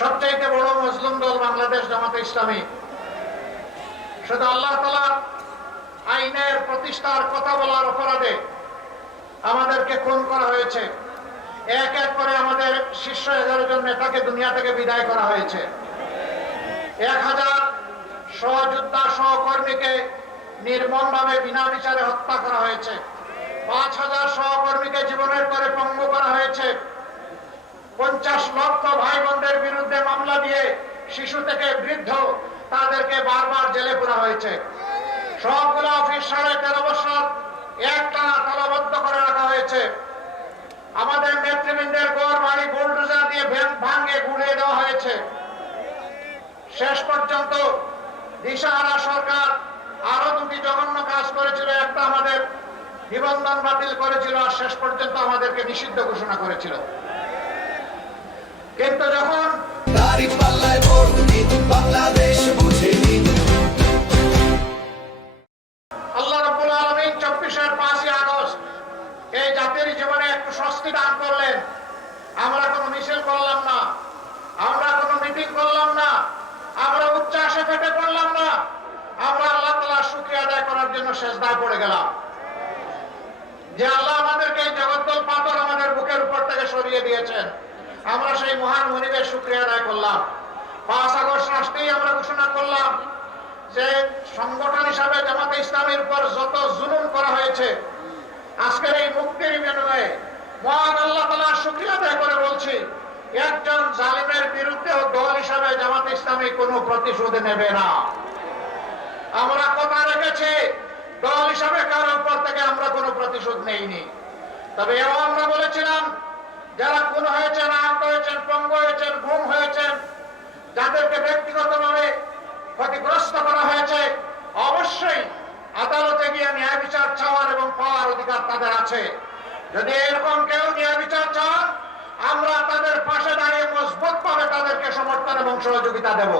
সবচাইতে বড় মুসলিম দল বাংলাদেশ জামাতে ইসলামী। শুধু আল্লাহ তাআলার আইনের প্রতিষ্ঠার কথা বলার অপরাধে আমাদেরকে খুন করা হয়েছে। এক এক করে আমাদের শীর্ষ 11 জন নেতাকে দুনিয়া থেকে বিদায় করা হয়েছে। 1000 সহযোদ্ধা সহকর্মীকে নির্মমভাবে বিনা বিচারে হত্যা করা হয়েছে। 5000 সহকর্মীকে জীবনের করে পঙ্গু করা হয়েছে। 50 লক্ষ ভাই বোনদের বিরুদ্ধে মামলা দিয়ে শিশু থেকে বৃদ্ধ তাদেরকে বারবার জেলে পুরা হয়েছে। সবগুলো অফিস 13.5 বছর একটানা তালাবদ্ধ করে রাখা হয়েছে। আমাদের নেতৃবৃন্দের ঘর বাড়ি বুলডোজার দিয়ে ভাঙে গুড়িয়ে দেওয়া হয়েছে। শেষ পর্যন্ত দিশাহারা সরকার আরো 2টি জঘন্য কাজ করেছিল। একটা আমাদের নিবন্ধন বাতিল করেছিল, আর শেষ পর্যন্ত আমাদেরকে নিষিদ্ধ ঘোষণা করেছিল। কিন্তু যখন আল্লাহ রাব্বুল আলামিন 24-এর 5ই আগস্ট এই জাতির জীবনে একটু স্বস্তি দান করলেন, আমরা কোনো মিছিল করলাম না, আমরা কোনো মিটিং করলাম না, আমরা উচ্চাসে ফেটে পড়লাম না, আমরা আল্লাহ তাআলার শুকরিয়া আদায় করার জন্য সেজদায় পড়ে গেলাম যে আল্লাহ আমাদেরকে এই জগদ্দল পাথর আমাদের বুকের উপর থেকে সরিয়ে দিয়েছেন। আমরা সেই মহান মনিবের শুকরিয়া আদায় করলাম। 5 আগস্ট রাষ্ট্রেই আমরা ঘোষণা করলাম যে সংগঠন হিসাবে জামাতে ইসলামের উপর যত জুলুম করা হয়েছে, আজকের এই মুক্তির বিনিময়ে মহান আল্লাহ তাআলার শুকরিয়া আদায় করে বলছি, একজন জালিমের বিরুদ্ধে দল হিসাবে জামাতে ইসলামী কোনো প্রতিশোধ নেবে না। আমরা কথা রেখেছি, দল হিসাবে কারোর উপর থেকে আমরা কোনো প্রতিশোধ নেইনি। তবে এও আমরা বলেছিলাম, যারা খুন হয়েছেন, আহত হয়েছেন, পঙ্গু হয়েছেন, গুম হয়েছেন, যাদেরকে ব্যক্তিগতভাবে ক্ষতিগ্রস্ত করা হয়েছে, অবশ্যই আদালতে গিয়ে ন্যায় বিচার চাওয়ার এবং পাওয়ার অধিকার তাদের আছে। যদি এরকম কেউ ন্যায় বিচার চান, আমরা তাদের পাশে দাঁড়িয়ে মজবুতভাবে তাদেরকে সমর্থন এবং সহযোগিতা দেব।